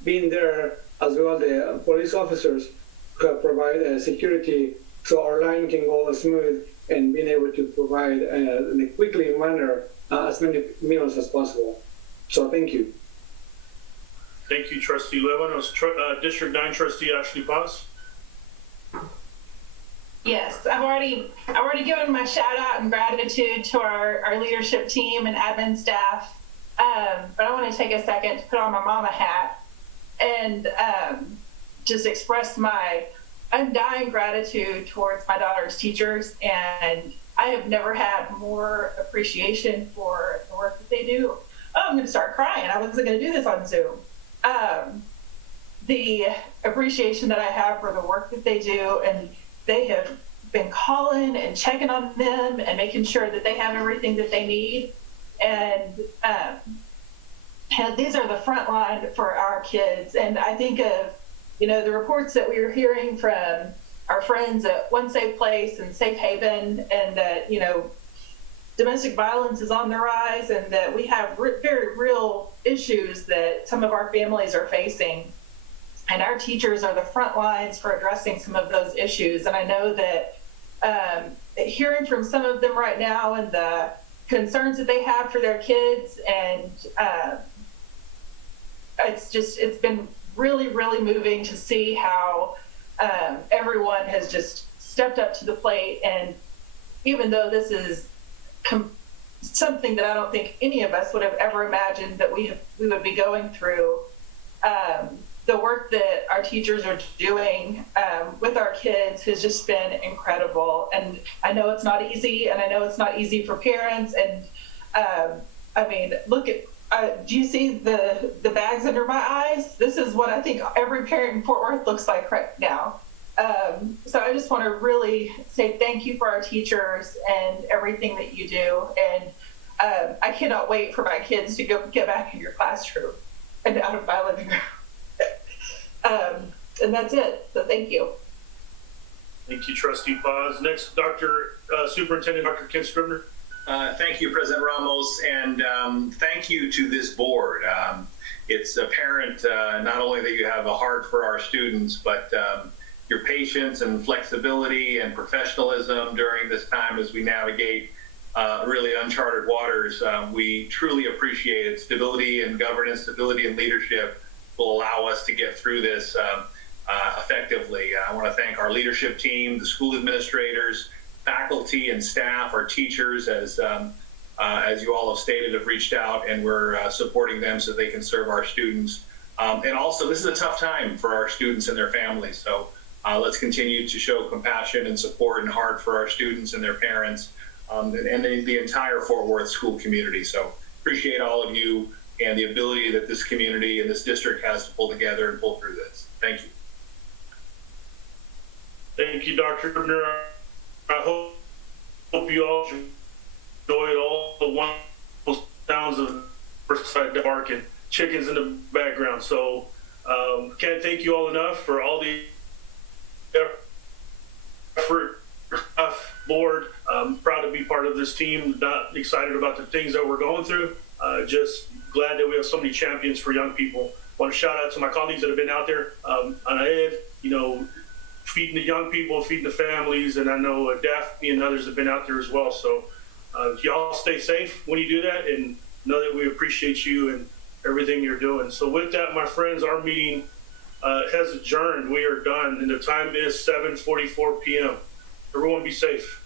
been there, as well the police officers who have provided security so our line can go smooth and being able to provide in a quickly manner as many meals as possible. So thank you. Thank you, Trustee Luevanos. District 9 Trustee Ashley Paz. Yes, I've already given my shout out and gratitude to our leadership team and admin staff. But I want to take a second to put on my mama hat and just express my undying gratitude towards my daughter's teachers. And I have never had more appreciation for the work that they do. Oh, I'm going to start crying. I wasn't going to do this on Zoom. The appreciation that I have for the work that they do, and they have been calling and checking on them and making sure that they have everything that they need. And these are the front line for our kids. And I think of, the reports that we were hearing from our friends at One Safe Place and Safe Haven, and that, domestic violence is on the rise, and that we have very real issues that some of our families are facing. And our teachers are the front lines for addressing some of those issues. And I know that hearing from some of them right now and the concerns that they have for their kids, and it's been really, really moving to see how everyone has just stepped up to the plate. And even though this is something that I don't think any of us would have ever imagined that we would be going through, the work that our teachers are doing with our kids has just been incredible. And I know it's not easy, and I know it's not easy for parents. And I mean, look at, do you see the bags under my eyes? This is what I think every parent in Fort Worth looks like right now. So I just want to really say thank you for our teachers and everything that you do. And I cannot wait for my kids to get back in your classroom and out of my living room. And that's it. So thank you. Thank you, Trustee Paz. Next, Superintendent Dr. Ken Scribner. Thank you, President Ramos, and thank you to this board. It's apparent not only that you have a heart for our students, but your patience and flexibility and professionalism during this time as we navigate really uncharted waters. We truly appreciate it. Stability and governance, stability and leadership will allow us to get through this effectively. I want to thank our leadership team, the school administrators, faculty and staff, our teachers, as you all have stated, have reached out, and we're supporting them so they can serve our students. And also, this is a tough time for our students and their families. So let's continue to show compassion and support and heart for our students and their parents, and the entire Fort Worth school community. So appreciate all of you and the ability that this community and this district has to pull together and pull through this. Thank you. Thank you, Dr. Scribner. I hope you all enjoyed all the wonderful sounds of Riverside barking, chickens in the background. So can't thank you all enough for all the effort, board. I'm proud to be part of this team. Not excited about the things that we're going through. Just glad that we have so many champions for young people. Want to shout out to my colleagues that have been out there on Ed, feeding the young people, feeding the families, and I know Daphne and others have been out there as well. So y'all stay safe when you do that, and know that we appreciate you and everything you're doing. So with that, my friends, our meeting has adjourned. We are done, and the time is 7:44 p.m. Everyone be safe.